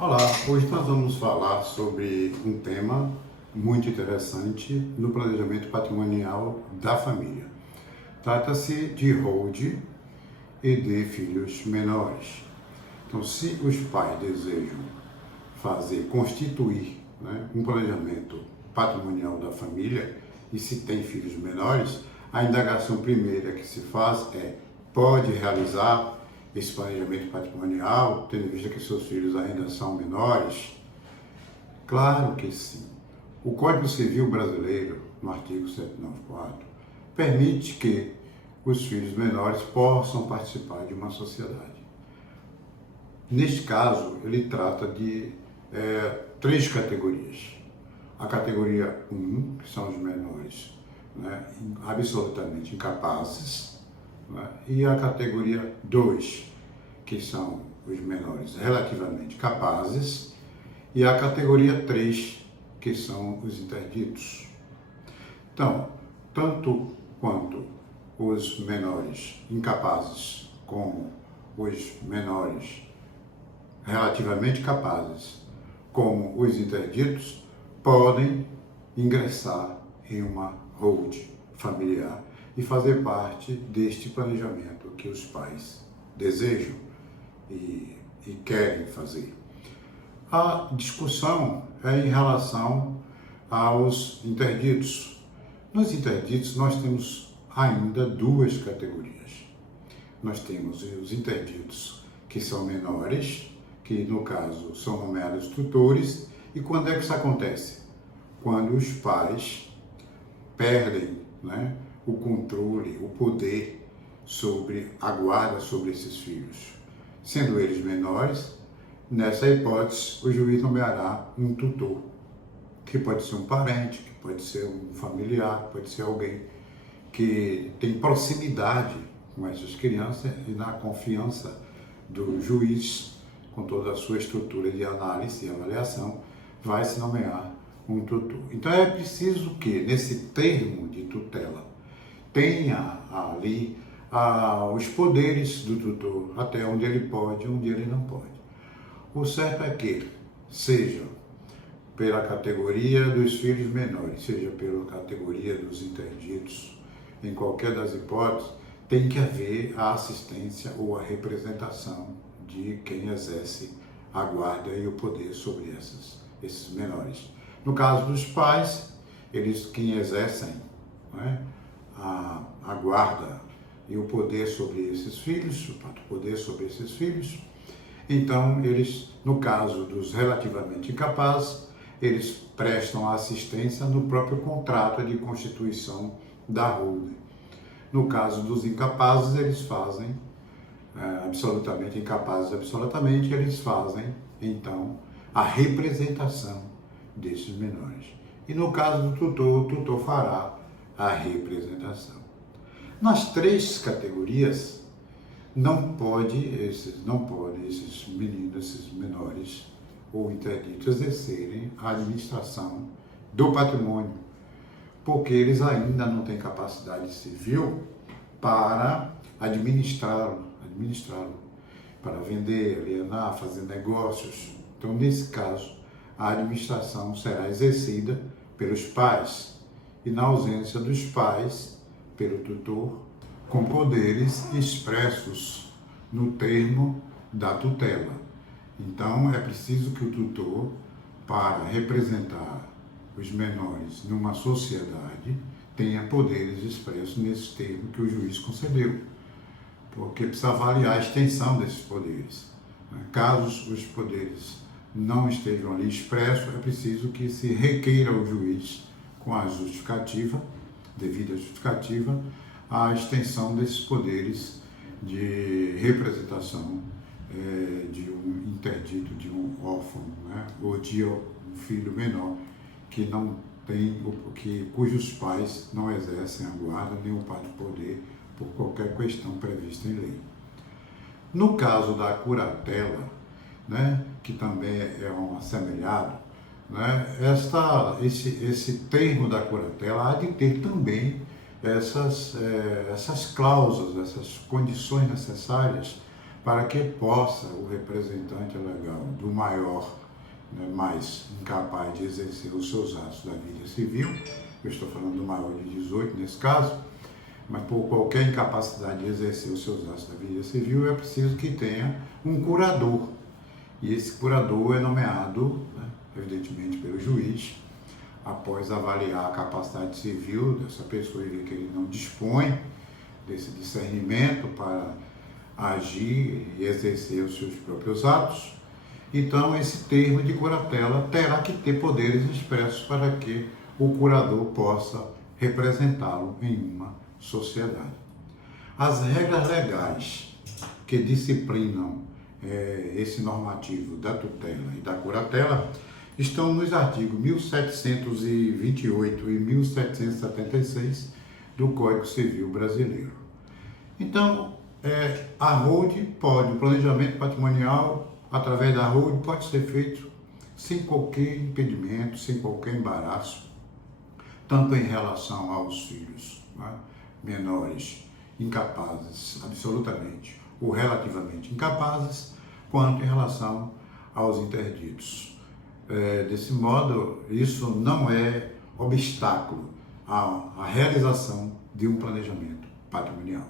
Olá, hoje nós vamos falar sobre um tema muito interessante no planejamento patrimonial da família. Trata-se de holding e de filhos menores. Então, se os pais desejam constituir, um planejamento patrimonial da família e se tem filhos menores, a indagação primeira que se faz é: pode realizar esse planejamento patrimonial, tendo em vista que seus filhos ainda são menores? Claro que sim. O Código Civil brasileiro, no artigo 794, permite que os filhos menores possam participar de uma sociedade. Neste caso, ele trata de três categorias. A categoria 1, que são os menores, absolutamente incapazes, e a categoria 2, que são os menores relativamente capazes, e a categoria 3, que são os interditos. Então, tanto quanto os menores incapazes como os menores relativamente capazes, como os interditos, podem ingressar em uma holding familiar e fazer parte deste planejamento que os pais desejam e querem fazer. A discussão é em relação aos interditos. Nos interditos nós temos ainda duas categorias. Nós temos os interditos que são menores, que no caso são nomeados tutores. E quando é que isso acontece? Quando os pais perdem, o controle, o poder sobre a guarda sobre esses filhos. Sendo eles menores, nessa hipótese, o juiz nomeará um tutor, que pode ser um parente, que pode ser um familiar, pode ser alguém que tem proximidade com essas crianças e na confiança do juiz, com toda a sua estrutura de análise e avaliação, vai se nomear um tutor. Então é preciso que, nesse termo de tutela, tenha ali os poderes do tutor, até onde ele pode e onde ele não pode. O certo é que, seja pela categoria dos filhos menores, seja pela categoria dos interditos, em qualquer das hipóteses, tem que haver a assistência ou a representação de quem exerce a guarda e o poder sobre esses menores. No caso dos pais, quem exercem a guarda e o poder sobre esses filhos, então eles, no caso dos relativamente incapazes, eles prestam assistência no próprio contrato de constituição da holding. No caso dos incapazes, eles fazem, eles fazem, então, a representação desses menores. E no caso do tutor, o tutor fará a representação. Nas três categorias, não podem esses meninos, esses menores ou interditos exercerem a administração do patrimônio, porque eles ainda não têm capacidade civil para administrá-lo, para vender, alienar, fazer negócios. Então, nesse caso, a administração será exercida pelos pais e, na ausência dos pais, pelo tutor, com poderes expressos no termo da tutela. Então, é preciso que o tutor, para representar os menores numa sociedade, tenha poderes expressos nesse termo que o juiz concedeu, porque precisa avaliar a extensão desses poderes. Caso os poderes não estejam ali expressos, é preciso que se requeira ao juiz, com a justificativa, devida justificativa, a extensão desses poderes de representação de um interdito, de um órfão, ou de um filho menor que não tem, cujos pais não exercem a guarda nem o parte poder por qualquer questão prevista em lei. No caso da curatela, que também é um assemelhado, esse termo da curatela há de ter também essas cláusulas, essas condições necessárias para que possa o representante legal do maior, né, mais incapaz de exercer os seus atos da vida civil, eu estou falando do maior de 18 nesse caso, mas por qualquer incapacidade de exercer os seus atos da vida civil, é preciso que tenha um curador. E esse curador é nomeado, né, evidentemente, pelo juiz, após avaliar a capacidade civil dessa pessoa e ver que ele não dispõe desse discernimento para agir e exercer os seus próprios atos. Então, esse termo de curatela terá que ter poderes expressos para que o curador possa representá-lo em uma sociedade. As regras legais que disciplinam esse normativo da tutela e da curatela estão nos artigos 1728 e 1776 do Código Civil Brasileiro. Então, a ROAD pode, o planejamento patrimonial, através da ROAD, pode ser feito sem qualquer impedimento, sem qualquer embaraço, tanto em relação aos filhos, né, menores, incapazes, absolutamente, ou relativamente incapazes, quanto em relação aos interditos. Desse modo, isso não é obstáculo à realização de um planejamento patrimonial.